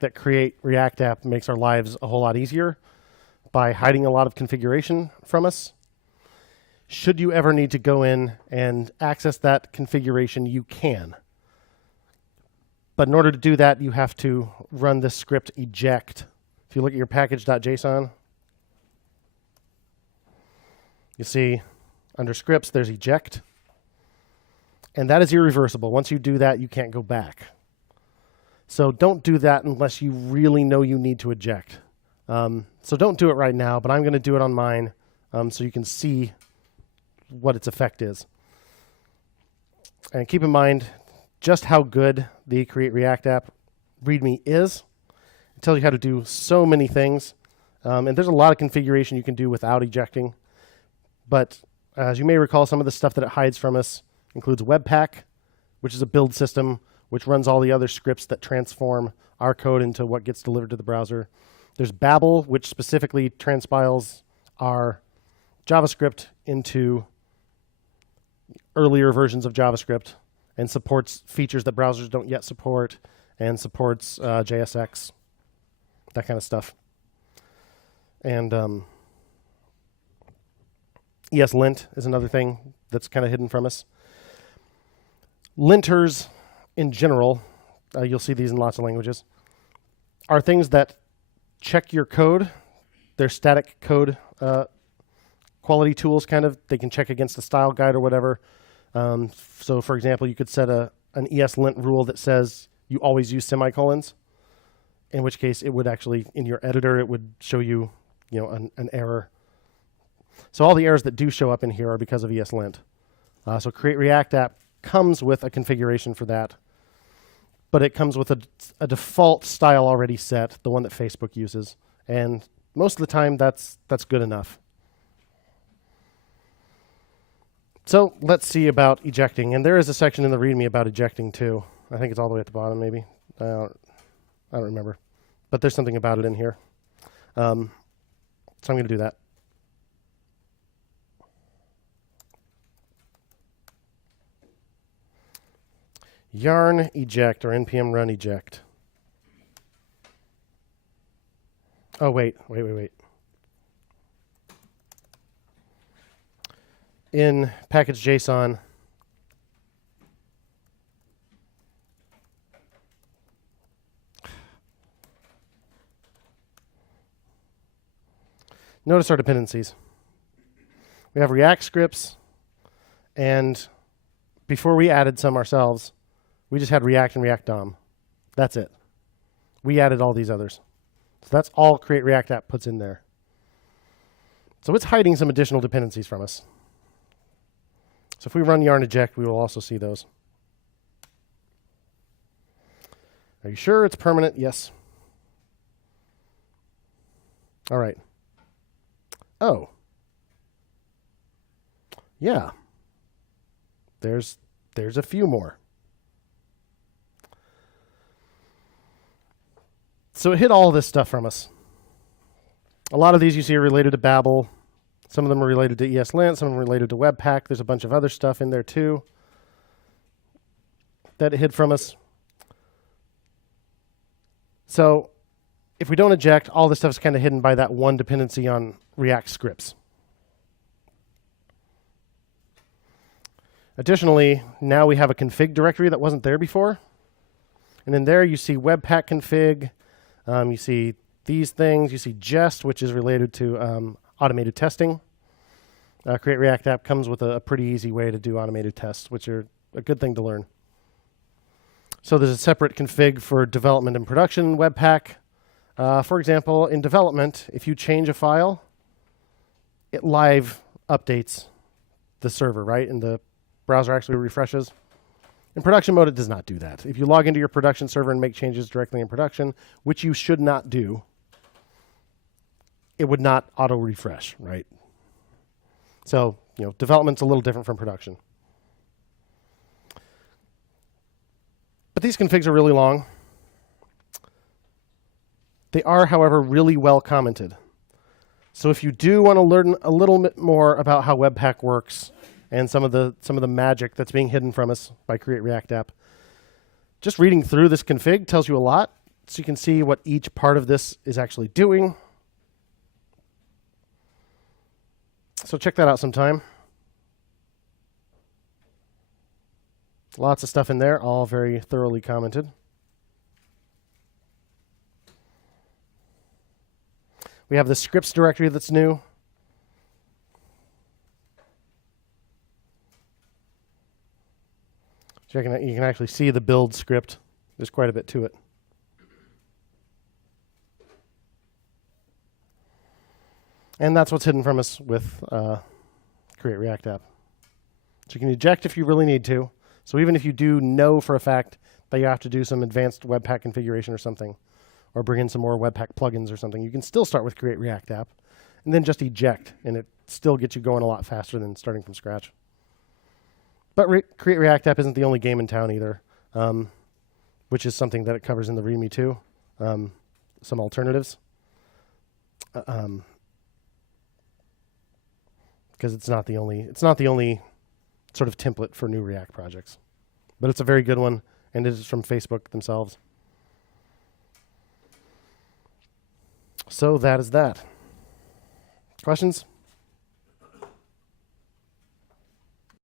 fact that Create React App makes our lives a whole lot easier by hiding a lot of configuration from us. Should you ever need to go in and access that configuration, you can. But in order to do that, you have to run this script eject. If you look at your package.json, you see under scripts, there's eject. And that is irreversible. Once you do that, you can't go back. So don't do that unless you really know you need to eject. So don't do it right now, but I'm going to do it on mine so you can see what its effect is. And keep in mind just how good the Create React App README is. It tells you how to do so many things. And there's a lot of configuration you can do without ejecting. But as you may recall, some of the stuff that it hides from us includes Webpack, which is a build system which runs all the other scripts that transform our code into what gets delivered to the browser. There's Babel, which specifically transpiles our JavaScript into earlier versions of JavaScript and supports features that browsers don't yet support and supports JSX, that kind of stuff. And ESLint is another thing that's kind of hidden from us. Linters in general, you'll see these in lots of languages, are things that check your code. They're static code quality tools, kind of. They can check against the style guide or whatever. So, for example, you could set an ESLint rule that says you always use semicolons, in which case it would actually, in your editor, it would show you, an error. So all the errors that do show up in here are because of ESLint. So Create React App comes with a configuration for that, but it comes with a default style already set, the one that Facebook uses. And most of the time, that's good enough. So let's see about ejecting. And there is a section in the README about ejecting too. I think it's all the way at the bottom, maybe. I don't remember. But there's something about it in here. So I'm going to do that. Yarn eject or npm run eject. Oh, wait. In package.json, notice our dependencies. We have React scripts, and before we added some ourselves, we just had React and React DOM. That's it. We added all these others. So that's all Create React App puts in there. So it's hiding some additional dependencies from us. So if we run yarn eject, we will also see those. Are you sure it's permanent? Yes. All right. Oh. Yeah. There's a few more. So it hid all this stuff from us. A lot of these you see are related to Babel. Some of them are related to ESLint. Some of them are related to Webpack. There's a bunch of other stuff in there too that it hid from us. So if we don't eject, all this stuff is kind of hidden by that one dependency on React scripts. Additionally, now we have a config directory that wasn't there before. And in there you see Webpack config. You see these things. You see Jest, which is related to automated testing. Create React App comes with a pretty easy way to do automated tests, which are a good thing to learn. So there's a separate config for development and production Webpack. For example, in development, if you change a file, it live updates the server, right? And the browser actually refreshes. In production mode, it does not do that. If you log into your production server and make changes directly in production, which you should not do, it would not auto-refresh, right? So, development's a little different from production. But these configs are really long. They are, however, really well commented. So if you do want to learn a little bit more about how Webpack works and some of the magic that's being hidden from us by Create React App, just reading through this config tells you a lot. so you can see what each part of this is actually doing. So check that out sometime. Lots of stuff in there, all very thoroughly commented. We have the scripts directory that's new. So you can actually see the build script. There's quite a bit to it. And that's what's hidden from us with Create React App. So you can eject if you really need to. So even if you do know for a fact that you have to do some advanced Webpack configuration or something, or bring in some more Webpack plugins or something, you can still start with Create React App and then just eject, and it still gets you going a lot faster than starting from scratch. But Create React App isn't the only game in town either, which is something that it covers in the README too. Some alternatives. Because it's not the only sort of template for new React projects. But it's a very good one, and it is from Facebook themselves. So that is that. Questions?